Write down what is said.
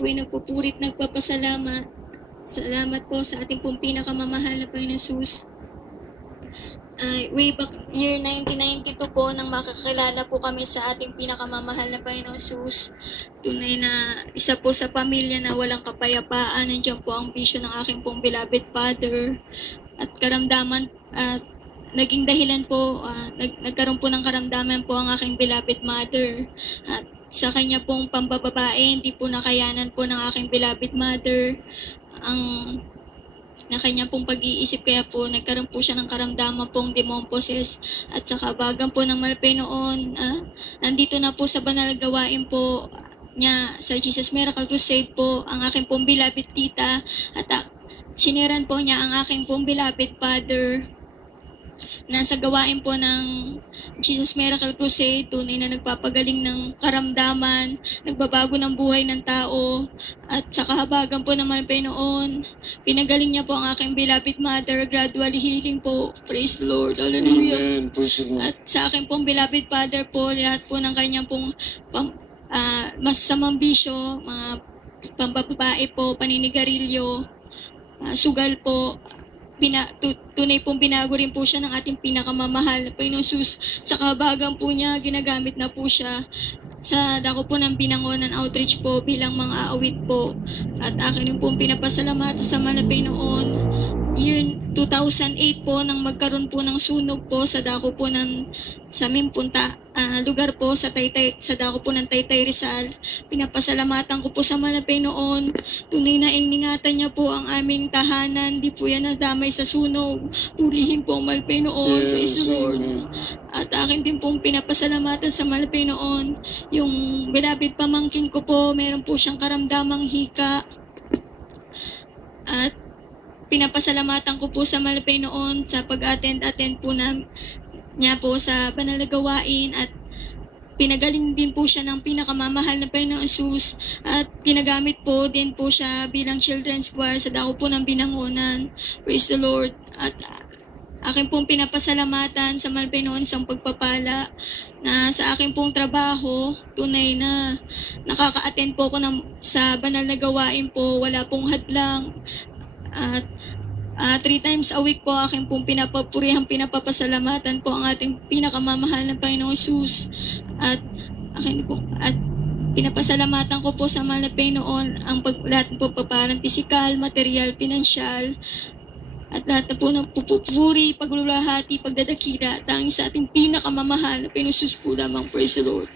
po ay nagpupurit, nagpapasalamat. Salamat po sa ating pong pinakamamahal na Panginoon Jesus. Way back year 1992 po nang makakilala po kami sa ating pinakamamahal na Panginoon Jesus. Tunay na isa po sa pamilya na walang kapayapaan. Nandiyan po ang bisyo ng aking pong beloved father at karamdaman at naging dahilan po, nagkaroon po ng karamdaman po ang aking beloved mother. At sa kanya pong pambababae, hindi po nakayanan po ng aking beloved mother ang na kanya pong pag-iisip, kaya po nagkaroon po siya ng karamdaman pong demon possess. At sa kabagan po ng Malapay noon, nandito na po sa banal gawain po niya sa Jesus Miracle Crusade po ang aking pong beloved tita at siniran po niya ang aking pong beloved father. Nasa gawain po ng Jesus Miracle Crusade, tunay na nagpapagaling ng karamdaman, nagbabago ng buhay ng tao, at sa kahabagan po naman pa noon, pinagaling niya po ang aking beloved mother, gradually healing po. Praise the Lord, hallelujah. Amen. Praise the Lord. At sa aking pong beloved father po, lahat po ng kanyang pong masasamang bisyo, mga pambabae po, paninigarilyo, sugal po, tunay pong binago rin po siya ng ating pinakamamahal na Panginoon Jesus. Sa kabagan po niya, ginagamit na po siya sa dako po ng Binangonan Outreach po bilang mga awit po. At akin yung pong pinapasalamatan sa Malapay noon. Year 2008 po, nang magkaroon po ng sunog po sa dako po ng sa aming lugar po sa dako po ng Taytay Rizal. Pinapasalamatan ko po sa Malapay noon. Tunay na ingingatan niya po ang aming tahanan. Di po yan nadamay sa sunog. Pulihin po ang Malapay noon. Yes, Praise the Lord. amen. At akin din pong pinapasalamatan sa Malapay noon. Yung beloved pamangkin ko po, meron po siyang karamdamang hika. At pinapasalamatan ko po sa Malapay noon sa pag-attend po niya po sa banal na gawain at pinagaling din po siya ng pinakamamahal na Panginoon Jesus at ginagamit po din po siya bilang children's choir sa dako po ng Binangonan. Praise the Lord. At akin pong pinapasalamatan sa Malapay noon isang pagpapala na sa akin pong trabaho, tunay na nakaka-attend po ko sa banal na gawain po, wala pong hadlang. At 3 times a week po aking pong pinapapasalamatan po ang ating pinakamamahal na Panginoong Jesus. At pinapasalamatan ko po sa Malapay noon ang lahat po paparang pisikal, material, pinansyal, at lahat na po ng pupuri, paglulahati, pagdadakila, tanging sa ating pinakamamahal na Panginoong Jesus po lamang. Praise the Lord.